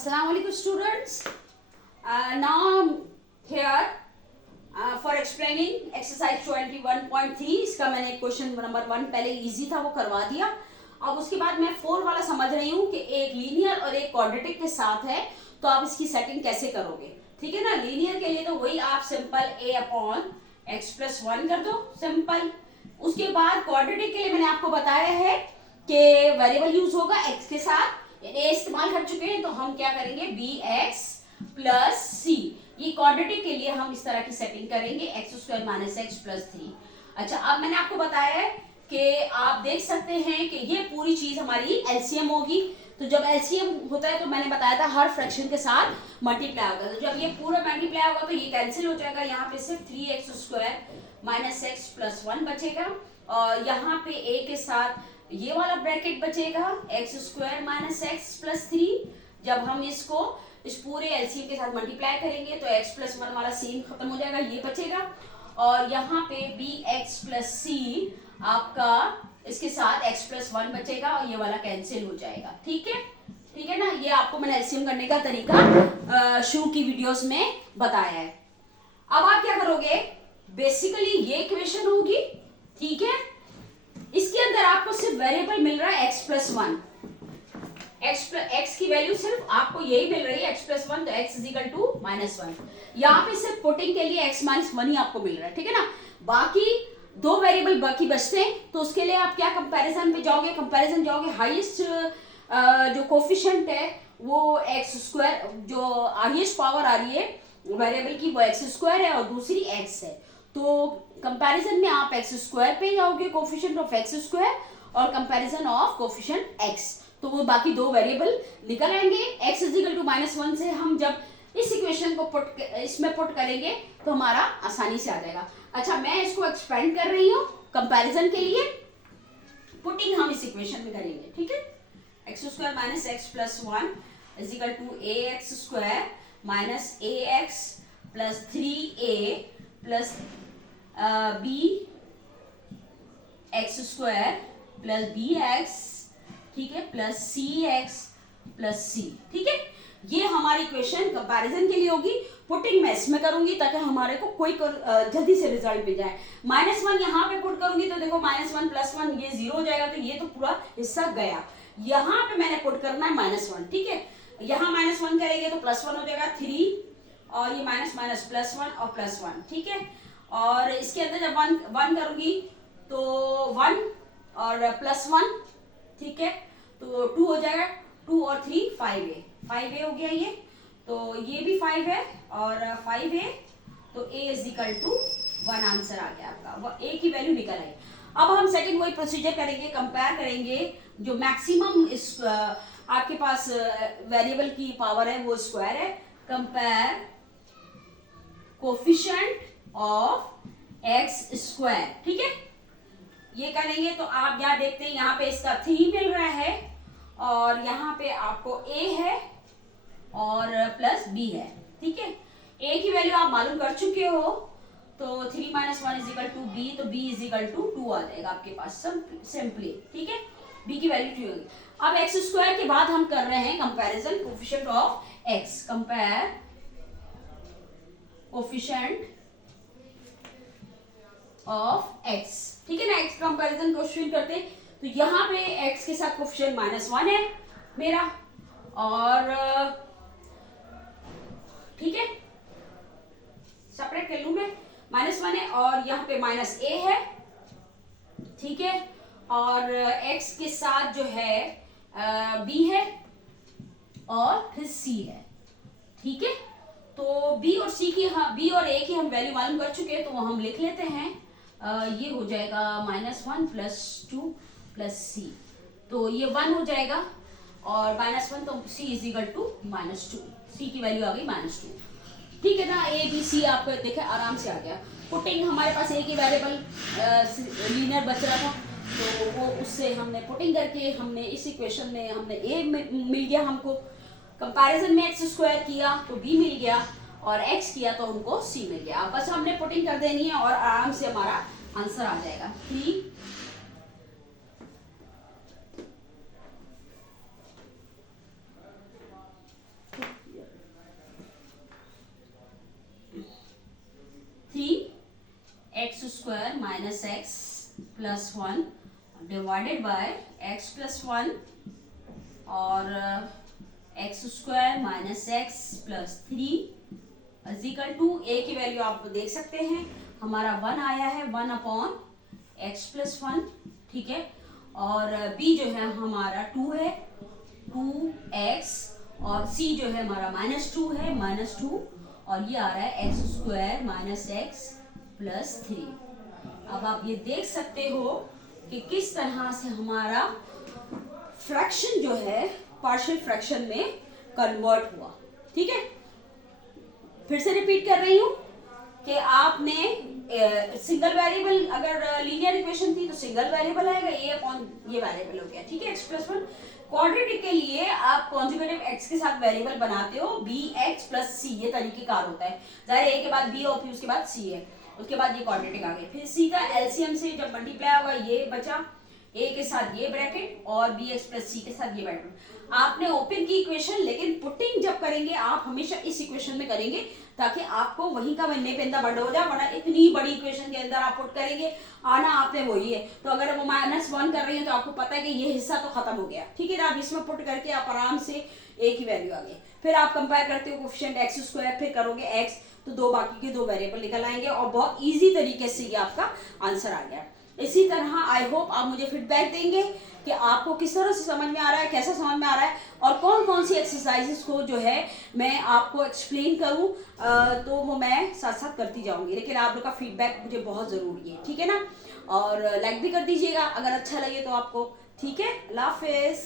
Assalamualaikum students. Now I'm here for explaining exercise 21.3. इसका मैंने question number 1 पहले easy था वो करवा दिया. अब उसके बाद मैं 4 वाला समझ रही हूँ कि एक लीनियर और एक क्वाड्रेटिक के साथ है तो आप इसकी सेटिंग कैसे करोगे. ठीक है ना. लीनियर के लिए तो वही आप simple a upon x plus 1 कर दो सिंपल. उसके बाद क्वाड्रेटिक के लिए मैंने आपको बताया है कि वेरिएबल यूज होगा x के साथ. ए इस्तेमाल कर चुके हैं तो हम क्या करेंगे बी एक्स प्लस सी. ये क्वाड्रेटिक के लिए हम इस तरह की सेटिंग करेंगे x square minus x plus 3. अच्छा, अब मैंने आपको बताया है कि आप देख सकते हैं कि ये पूरी चीज हमारी एलसीएम होगी. तो जब एलसीएम होता है तो मैंने बताया था हर फ्रैक्शन के साथ मल्टीप्लाई होगा. तो जब ये पूरा मल्टीप्लाई होगा तो ये कैंसिल हो जाएगा. यहाँ पे सिर्फ 3x square minus x plus 1 बचेगा और यहाँ पे a के साथ ये वाला ब्रैकेट बचेगा x square minus x plus 3. जब हम इसको इस पूरे एलसीएम के साथ मल्टीप्लाई करेंगे तो x प्लस 1 वाला सेम खत्म हो जाएगा, ये बचेगा. और यहाँ पे बी एक्स प्लस सी आपका इसके साथ x प्लस 1 बचेगा और ये वाला कैंसिल हो जाएगा. ठीक है, ठीक है ना. ये आपको मैंने एलसीएम करने का तरीका शुरू की वीडियोस में बताया है. अब आप क्या करोगे, बेसिकली ये इक्वेशन होगी. ठीक है, इसके अंदर आपको सिर्फ वेरिएबल मिल रहा है x प्लस 1. x की वैल्यू सिर्फ आपको यही मिल रही है x प्लस 1, तो x is equal to minus 1. यहाँ पे सिर्फ पुटिंग के लिए x माइनस 1 ही आपको मिल रहा है. ठीक है ना. बाकी दो वेरिएबल बाकी बचते हैं तो उसके लिए आप क्या कंपैरिजन पे जाओगे, कंपैरिजन जाओगे. हाईएस्ट जो कोफिशिएंट है वो x स्क्वायर, जो हाईएस्ट पावर आ रही है वेरिएबल की वो x स्क्वायर है और दूसरी x है. तो कंपैरिजन में आप x स्क्वायर पे जाओगे, कोफिशिएंट ऑफ x स्क्वायर और कंपैरिजन ऑफ कोफिशिएंट x. तो वो बाकी दो वेरिएबल निकल आएंगे. x is equal to minus 1 से हम जब इस इक्वेशन को इसमें पुट करेंगे तो हमारा आसानी से आ जाएगा. अच्छा, मैं इसको एक्सपेंड कर रही हूँ कंपैरिजन के लिए. पुटिंग हम इस इक्वेशन में करेंगे. ठीक है, x square minus x plus 1 is equal to a x square minus a x plus 3a plus b x square plus b x, ठीक है, plus c x plus c. ठीक है, ये हमारी इक्वेशन कंपैरिजन के लिए होगी. पुटिंग मैं इसमें करूंगी ताकि हमारे को कोई जल्दी से रिजल्ट मिल जाए. माइनस 1 यहाँ पे पुट करूंगी तो देखो माइनस 1 प्लस 1 ये 0 हो जाएगा. तो ये तो पूरा हिस्सा गया. यहाँ पे मैंने पुट करना है माइनस 1. ठीक है, यहाँ माइनस 1 करेंगे तो प्लस 1 हो जाएगा 3 और ये माइनस माइनस प्लस 1 और प्लस 1. ठीक है, और इसके अंदर जब 1 करूंगी तो 1 और प्लस 1, ठीक है, तो 2 हो जाएगा. 2 और 3 5a हो गया ये. तो ये भी 5 है और 5a, तो a is equal to 1 answer आ गया आपका. a की वैल्यू निकल आई. अब हम सेकंड वही प्रोसीजर करेंगे, कंपेयर करेंगे. जो मैक्सिमम इस आपके पास वेरिएबल की पावर है वो स्क्वायर है. Compare coefficient of x square. ठीक है, ये करेंगे तो आप यहाँ देखते हैं यहाँ पे इसका 3 मिल रहा है और यहाँ पे आपको a है और प्लस b है. ठीक है, a की वैल्यू आप मालूम कर चुके हो तो 3 minus 1 is equal to b, तो b इज इक्वल टू 2 आ जाएगा आपके पास सिंपली. ठीक है, b की वैल्यू 2 होगी. अब एक्स स्क्वायर के बाद हम कर रहे हैं comparison coefficient of x. Compare coefficient of x. ठीक है ना. x कंपैरिजन कोफिशिएंट करते हैं तो यहाँ पे x के साथ कोफिशिएंट माइनस 1 है मेरा और ठीक है, सेपरेट कर लूं मैं. माइनस 1 है और यहाँ पे माइनस a है. ठीक है, और x के साथ जो है b है और फिर c है. ठीक है, तो b और c की b और a की हम वैल्यू मालूम कर चुके हैं तो वो हम लिख लेते हैं. ये हो जाएगा माइनस 1 प्लस 2 प्लस सी, तो ये 1 हो जाएगा और माइनस 1 तो c is equal to minus 2. C की वैल्यू आ गई माइनस 2. ठीक है ना. ए बी सी आपको देखे आराम से आ गया. पुटिंग हमारे पास एक ही वेरिएबल लीनियर बच रहा था तो वो उससे हमने पुटिंग करके हमने इस इक्वेशन में हमने a मिल गया हमको. कंपैरिजन में एक्स स्क्वायर किया तो b मिल गया और x किया तो हमको c मिल गया. बस हमने पुटिंग कर देनी है और आराम से हमारा आंसर आ जाएगा. 3 3 minus x plus 1 divided by x plus 1 और x square minus x plus 3 equal to a की वैल्यू आप देख सकते हैं, हमारा 1 आया है 1 अपॉन एक्स प्लस 1, ठीक है। और b जो है हमारा 2 है 2x और c जो है हमारा -2 है -2 और ये आ रहा है x square minus x plus 3। अब आप ये देख सकते हो कि किस तरह से हमारा फ्रैक्शन जो है पार्शियल फ्रैक्शन में कन्वर्ट हुआ, ठीक है। फिर से रिपीट कर रही हूँ कि आपने सिंगल वेरिएबल, अगर लीनियर इक्वेशन थी तो सिंगल वेरिएबल आएगा, ए अपॉन ये वेरिएबल हो गया, ठीक है, एक्स प्लस 1। क्वाड्रेटिक के लिए आप कॉन्जुगेटिव एक्स के साथ वेरिएबल बनाते हो, बी एक्स प्लस सी, ये तरीकेकार होता है। जाहिर ए के बाद बी और फिर उसके बाद सी है, उसके बाद ये क्वाड्रेटिक आ गए। फिर सी का एलसीएम से जब मल्टीप्लाई होगा ये बचा, ए के साथ ये ब्रैकेट और बी एक्स प्लस सी के साथ ये ब्रैकेट। आपने ओपन की इक्वेशन, लेकिन पुटिंग जब करेंगे आप हमेशा इस इक्वेशन में करेंगे ताकि आपको वहीं का बनने पेंदा बंद हो जाए, वरना इतनी बड़ी इक्वेशन के अंदर आप पुट करेंगे, आना आपने वही है। तो अगर वो -1 कर रही है तो आपको पता है कि ये हिस्सा तो खत्म हो गया, ठीक है ना। आप इसमें पुट करके आप आराम से ए की वैल्यू आ गई। फिर आप कंपेयर करते हो कोफिशिएंट एक्स स्क्वायर, फिर करोगे एक्स, तो दो बाकी के दो वेरिएबल निकल आएंगे और बहुत ईजी तरीके से ये आपका आंसर आ गया। इसी तरह आई होप आप मुझे फीडबैक देंगे कि आपको किस तरह से समझ में आ रहा है, कैसा समझ में आ रहा है और कौन कौन सी एक्सरसाइजेस को जो है मैं आपको एक्सप्लेन करूं, तो वो मैं साथ साथ करती जाऊंगी, लेकिन आप लोग का फीडबैक मुझे बहुत ज़रूरी है, ठीक है ना। और लाइक भी कर दीजिएगा अगर अच्छा लगे तो आपको, ठीक है। अल्लाह हाफिज़।